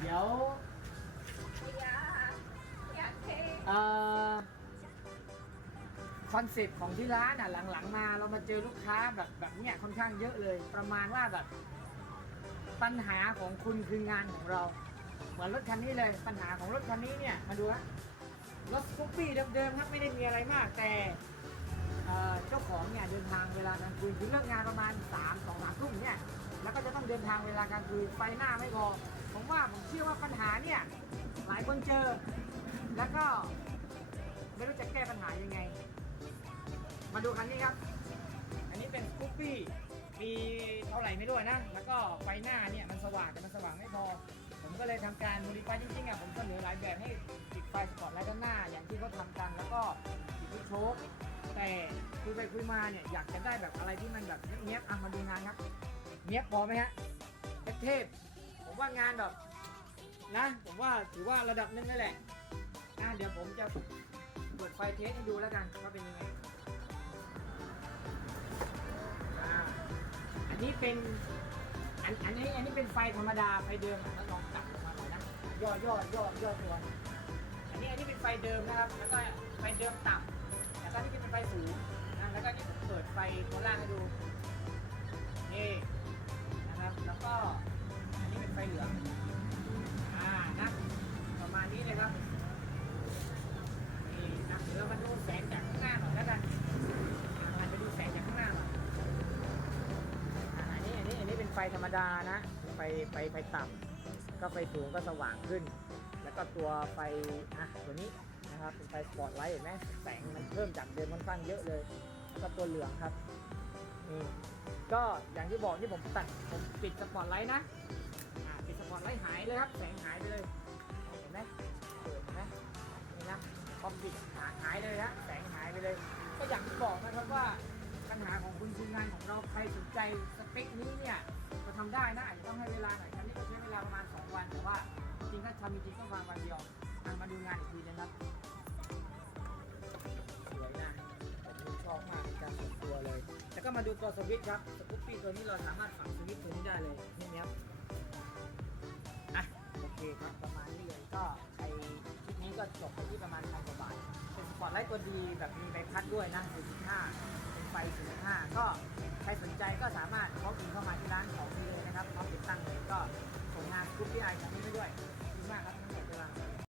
เดี๋ยวอยากเท่เอ่อคอนเซ็ปต์ของที่ร้านอะหลังๆมาเรามาเจอลูกค้าแบบแบบเนี้ยค่อนข้างเยอะเลย ประมาณว่าแบบ ปัญหาของคุณคืองานของเรา เหมือนรถคันนี้เลยปัญหาของรถคันนี้เนี่ยมาดูฮะรถสกูปปี้เดิมๆครับไม่ได้มีอะไรมากแต่เอ่อเจ้าของเนี่ยเดินทางเวลากลางคืนคือเลิกงานประมาณ3ามสองสามทุ่มเนี่ยแล้วก็จะต้องเดินทางเวลากลางคืนไฟหน้าไม่พอ ผมว่าผมเชื่อว่าปัญหาเนี่ยหลายคนเจอ แล้วก็ไม่รู้จะแก้ปัญหายังไง มาดูคันนี้ครับ อันนี้เป็นสกูปปี้มีเท่าไหร่ไม่รู้นะ แล้วก็ไฟหน้าเนี่ยมันสว่างแต่มันสว่างไม่พอ ผมก็เลยทำการโมดิฟายจริงๆอะผมเสนอหลายแบบให้ติดไฟสปอร์ตไลท์ด้านหน้า อย่างที่เขาทำกันแล้วก็ติดที่โชคแต่คุยไปคุยมาเนี่ยอยากจะได้แบบอะไรที่มันแบบเนี้ยบๆอะมาดูงานครับเนี้ยบพอไหมฮะเทพ ผมว่างานแบบนะ ผมว่าถือว่าระดับหนึงนั่นแหละอะเดี๋ยวผมจะเปิดไฟเทสให้ดูแล้วกันว่าเป็นยังไงอ่าอันนี้เป็นอันอันนี้อันนี้เป็นไฟธรรมดาไฟเดิมอะแล้วลองจับออกมาหน่อยนะย่อย่อย่อย่อตัวอันนี้อันนี้เป็นไฟเดิมนะครับ แล้วก็ไฟเดิมต่ำแล้วก็นี่เป็นไฟสูงนะแล้วก็นี่ผมเปิดไฟตัวล่างให้ดูนี่นะครับแล้วก็ ไฟธรรมดานะ ไฟไฟไฟต่ำก็ไฟสูงก็สว่างขึ้น แล้วก็ตัวไฟอะตัวนี้นะครับเป็นไฟสปอตไลท์เห็นไหมแสงมันเพิ่มจากเดิมค่อนข้างเยอะเลยแล้วก็ตัวเหลืองครับนี่ก็อย่างที่บอกที่ผมตัดผมปิดสปอตไลท์นะอ่าปิดสปอตไลท์หายเลยครับ แสงหายไปเลยเห็นไหมเปิดเห็นไหมนี่นะพอปิดหายหายเลยฮะแสงหายไปเลย ก็อย่างที่บอกนะครับว่าปัญหาของคุณคืองานของเราใครสนใจสเปคนี้เนี่ย ทำได้นะอาจจะต้องให้เวลาหน่อยครั้นี้ก็ใช้เวลาประมาณ 2 วันแต่ว่าจริงๆถ้าทำจริงๆต้องวางวันเดียวอะมาดูงานอีกทีนะครับสวยนะผมชอบมากในการส่วนตัวเลย แล้วก็มาดูตัวสวิตช์ครับสกูปปี้ตัวนี้เราสามารถฝังสวิตช์ตัวนี้ได้เลยนี่นะครับอะโอเคครับประมาณนี้เลยก็ใครคลิปนี้ก็จบไปที่ประมาณพันกว่าบาทเป็นสปอร์ตไลท์ตัวดีแบบมีใบพัดด้วยนะ45 เป็นไฟ45ก็ใครสนใจก็สามารถเข้ากินเข้ามาที่ร้านของดีเลยนะครับพร้อมติดตั้งเลยก็ส่งงานกรุ๊ปที่ไอของนี้ไปด้วย